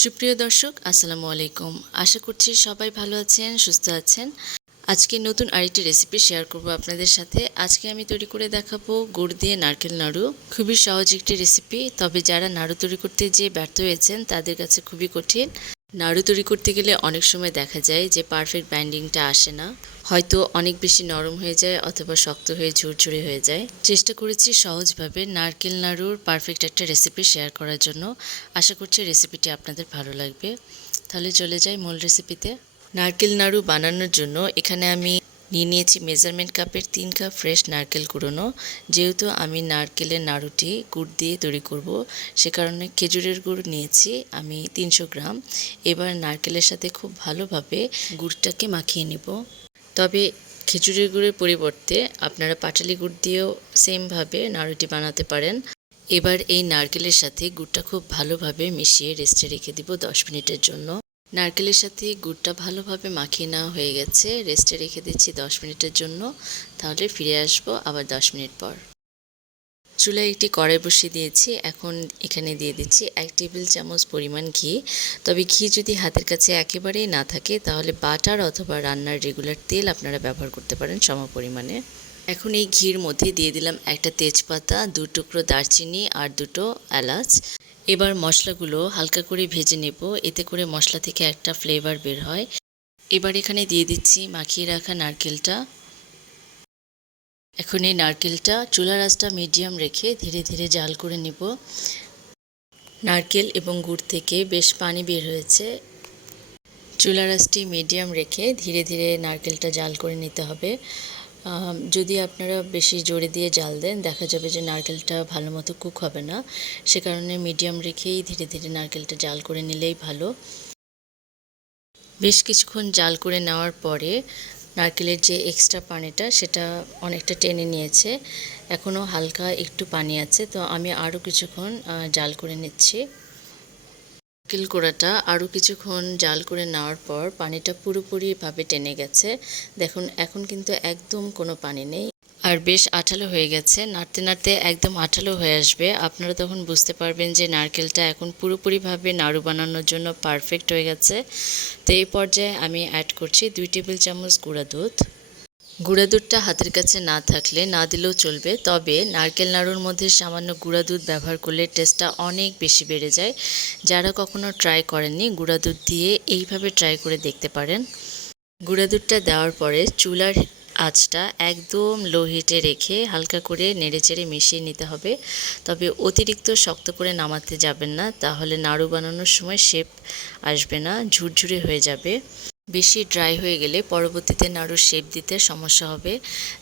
সুপ্রিয় দর্শক, আসসালামু আলাইকুম। আশা করছি সবাই ভালো আছেন, সুস্থ আছেন। আজকে নতুন আরেকটি রেসিপি শেয়ার করব আপনাদের সাথে। আজকে আমি তৈরি করে দেখাবো গুড় দিয়ে নারকেল নাড়ু। খুবই সহজ একটি রেসিপি তবে যারা নাড়ু তৈরি করতে যেয়ে ব্যর্থ হয়েছেন, তাদের কাছে খুবই কঠিন। নাড়ু তৈরি করতে গেলে অনেক সময় দেখা যায় যে পারফেক্ট বাইন্ডিংটা আসে না। হয়তো অনেক বেশি নরম হয়ে যায় অথবা শক্ত হয়ে ঝুরঝুরে হয়ে যায়। চেষ্টা করেছি সহজভাবে নারকেল নাড়ুর পারফেক্ট একটা রেসিপি শেয়ার করার জন্য। আশা করছি রেসিপিটি আপনাদের ভালো লাগবে। তাহলে চলে যাই মূল রেসিপিতে নারকেল নাড়ু বানানোর জন্য এখানে আমি নিয়ে নিয়েছি মেজারমেন্ট কাপের তিন কাপ ফ্রেশ নারকেল কুড়োনো। যেহেতু আমি নারকেলের নাড়ুটি গুড় দিয়ে তৈরি করব, সে কারণে খেজুরের গুড় নিয়েছি আমি তিনশো গ্রাম। এবার নারকেলের সাথে খুব ভালোভাবে গুড়টাকে মাখিয়ে নেব। তবে খেজুরের গুড়ের পরিবর্তে আপনারা পাটালি গুড় দিয়েও সেমভাবে নাড়ুটি বানাতে পারেন। এবার এই নারকেলের সাথে গুড়টা খুব ভালোভাবে মিশিয়ে রেস্টে রেখে দিব দশ মিনিটের জন্য। নারকেলের সাথে গুড়টা ভালোভাবে মাখিয়ে নেওয়া হয়ে গেছে। রেস্টে রেখে দিচ্ছি দশ মিনিটের জন্য। তাহলে ফিরে আসব আবার দশ মিনিট পর। চুলায় একটি কড়াই বসিয়ে দিয়েছি। এখন এখানে দিয়ে দিচ্ছি এক টেবিল চামচ পরিমাণ ঘি। তবে ঘি যদি হাতের কাছে একেবারেই না থাকে, তাহলে বাটার অথবা রান্নার রেগুলার তেল আপনারা ব্যবহার করতে পারেন সম পরিমাণে। এখন এই ঘির মধ্যে দিয়ে দিলাম একটা তেজপাতা দু টুকরো দারচিনি আর দুটো এলাচ। এবার মশলাগুলো হালকা করে ভেজে নেব, এতে করে মশলা থেকে একটা ফ্লেভার বের হয়। এবার এখানে দিয়ে দিচ্ছি মাখিয়ে রাখা নারকেলটা। এখন এই নারকেলটা চুলা আঁচটা মিডিয়াম রেখে ধীরে ধীরে জাল করে নেব। নারকেল এবং গুড় থেকে বেশ পানি বের হয়েছে। চুলা আঁচটি মিডিয়াম রেখে ধীরে ধীরে নারকেলটা জাল করে নিতে হবে। যদি আপনারা বেশি জোরে দিয়ে জাল দেন, দেখা যাবে যে নারকেলটা ভালো মতো কুক হবে না। সে কারণে মিডিয়াম রেখেই ধীরে ধীরে নারকেলটা জাল করে নিলেই ভালো। বেশ কিছুক্ষণ জাল করে নেওয়ার পরে নারকেলের যে এক্সট্রা পানিটা, সেটা অনেকটা টেনে নিয়েছে। এখনও হালকা একটু পানি আছে, তো আমি আরও কিছুক্ষণ জাল করে নিচ্ছি। নারকেল কোড়াটা আরও কিছুক্ষণ জাল করে নেওয়ার পর পানিটা পুরোপুরিভাবে টেনে গেছে। দেখুন, এখন কিন্তু একদম কোনো পানি নেই। আর বেশ আঠালো হয়ে গেছে। নাড়তে নাড়তে একদম আঠালো হয়ে আসবে। আপনারা তখন বুঝতে পারবেন যে নারকেলটা এখন পুরোপুরিভাবে নাড়ু বানানোর জন্য পারফেক্ট হয়ে গেছে। তো এই পর্যায়ে আমি অ্যাড করছি দুই টেবিল চামচ গুঁড়া দুধ। গুঁড়া দুধটা হাতের কাছে না থাকলে না দিলেও চলবে, তবে নারকেল নাড়ুর মধ্যে সামান্য গুঁড়া দুধ ব্যবহার করলে টেস্টটা অনেক বেশি বেড়ে যায়। যারা কখনো ট্রাই করেননি গুঁড়া দুধ দিয়ে এইভাবে ট্রাই করে দেখতে পারেন। গুঁড়া দুধটা দেওয়ার পরে চুলার আঁচটা একদম লো হিটে রেখে হালকা করে নেড়েচেড়ে মিশিয়ে নিতে হবে। তবে অতিরিক্ত শক্ত করে নামাতে যাবেন না, তাহলে নাড়ু বানানোর সময় শেপ আসবে না, ঝুরঝুরে হয়ে যাবে। বেশি ড্রাই হয়ে গেলে পরবর্তীতে নাড়ুর শেপ দিতে সমস্যা হবে।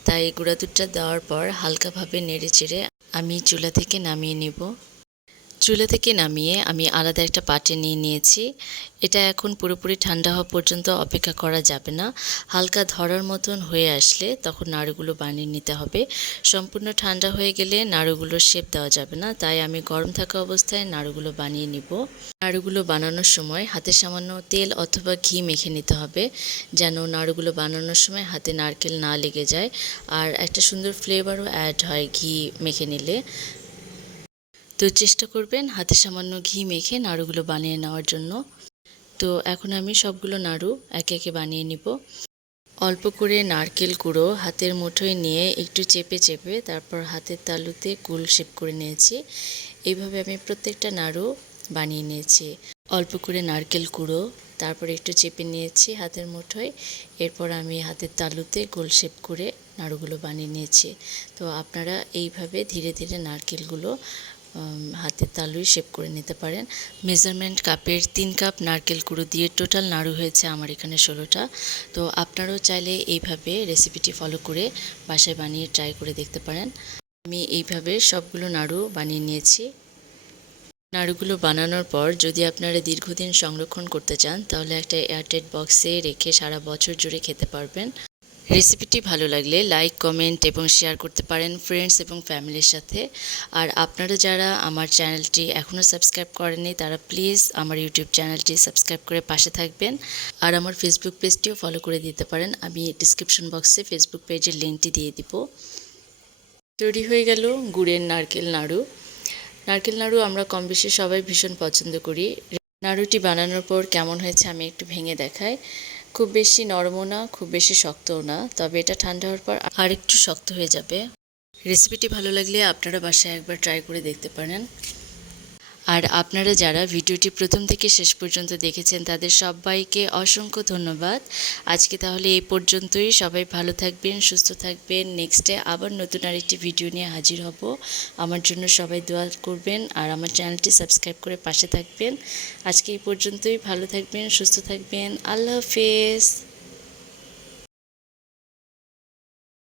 তাই গুঁড়া দুধটা দেওয়ার পর হালকাভাবে নেড়ে চেড়ে আমি চুলা থেকে নামিয়ে নিব। চুলা থেকে নামিয়ে আমি আলাদা একটা পাটে নিয়ে নিয়েছি। এটা এখন পুরোপুরি ঠান্ডা হওয়া পর্যন্ত অপেক্ষা করা যাবে না। হালকা ধরার মতন হয়ে আসলে তখন নাড়ুগুলো বানিয়ে নিতে হবে। সম্পূর্ণ ঠান্ডা হয়ে গেলে নাড়ুগুলো শেপ দেওয়া যাবে না, তাই আমি গরম থাকা অবস্থায় নাড়ুগুলো বানিয়ে নিব। নাড়ুগুলো বানানোর সময় হাতে সামান্য তেল অথবা ঘি মেখে নিতে হবে, যেন নাড়ুগুলো বানানোর সময় হাতে নারকেল না লেগে যায়। আর একটা সুন্দর ফ্লেভারও অ্যাড হয় ঘি মেখে নিলে। তো চেষ্টা করবেন হাতে সামান্য ঘি মেখে নাড়ুগুলো বানিয়ে নেওয়ার জন্য। তো এখন আমি সবগুলো নাড়ু একে একে বানিয়ে নিব। অল্প করে নারকেল কুড়ো হাতের মুঠোয় নিয়ে একটু চেপে চেপে তারপর হাতের তালুতে কুল শেপ করে নিয়েছি। এইভাবে আমি প্রত্যেকটা নাড়ু বানিয়ে নিয়েছি। অল্প করে নারকেল কুড়ো তারপর একটু চেপে নিয়েছি হাতের মুঠোয়। এরপর আমি হাতের তালুতে গোল শেপ করে নাড়ুগুলো বানিয়ে নিয়েছি। তো আপনারা এইভাবে ধীরে ধীরে নারকেলগুলো হাতের তালুই শেপ করে নিতে পারেন। মেজারমেন্ট কাপের তিন কাপ নারকেল কুড়ো দিয়ে টোটাল নাড়ু হয়েছে আমার এখানে ষোলোটা। তো আপনারাও চাইলে এইভাবে রেসিপিটি ফলো করে বাসায় বানিয়ে ট্রাই করে দেখতে পারেন। আমি এইভাবে সবগুলো নাড়ু বানিয়ে নিয়েছি। নাড়ুগুলো বানানোর পর যদি আপনারা দীর্ঘদিন সংরক্ষণ করতে চান, তাহলে একটা এয়ারটেড বক্সে রেখে সারা বছর জুড়ে খেতে পারবেন। রেসিপিটি ভালো লাগলে লাইক কমেন্ট এবং শেয়ার করতে পারেন ফ্রেন্ডস এবং ফ্যামিলির সাথে। আর আপনারা যারা আমার চ্যানেলটি এখনও সাবস্ক্রাইব করেননি, তারা প্লিজ আমার ইউটিউব চ্যানেলটি সাবস্ক্রাইব করে পাশে থাকবেন। আর আমার ফেসবুক পেজটিও ফলো করে দিতে পারেন। আমি ডিসক্রিপশন বক্সে ফেসবুক পেজের লিঙ্কটি দিয়ে দিব। তৈরি হয়ে গেল গুড়ের নারকেল নাড়ু। নারকেল নাড়ু আমরা কম বেশি সবাই ভীষণ পছন্দ করি। নাড়ুটি বানানোর পর কেমন হয়েছে আমি একটু ভেঙে দেখাই। খুব বেশি নরমও না, খুব বেশি শক্তও না, তবে এটা ঠান্ডা হওয়ার পর আর একটু শক্ত হয়ে যাবে। রেসিপিটি ভালো লাগলে আপনারা বাসায় একবার ট্রাই করে দেখতে পারেন। আর আপনারা যারা ভিডিওটি প্রথম থেকে শেষ পর্যন্ত দেখেছেন, তাদের সবাইকে অসংখ্য ধন্যবাদ। আজকে তাহলে এই পর্যন্তই। সবাই ভালো থাকবেন, সুস্থ থাকবেন। নেক্সটে আবার নতুন আরেকটি ভিডিও নিয়ে হাজির হব। আমার জন্য সবাই দোয়া করবেন আর আমার চ্যানেলটি সাবস্ক্রাইব করে পাশে থাকবেন। আজকে এই পর্যন্তই। ভালো থাকবেন, সুস্থ থাকবেন। আল্লাহ হাফেজ।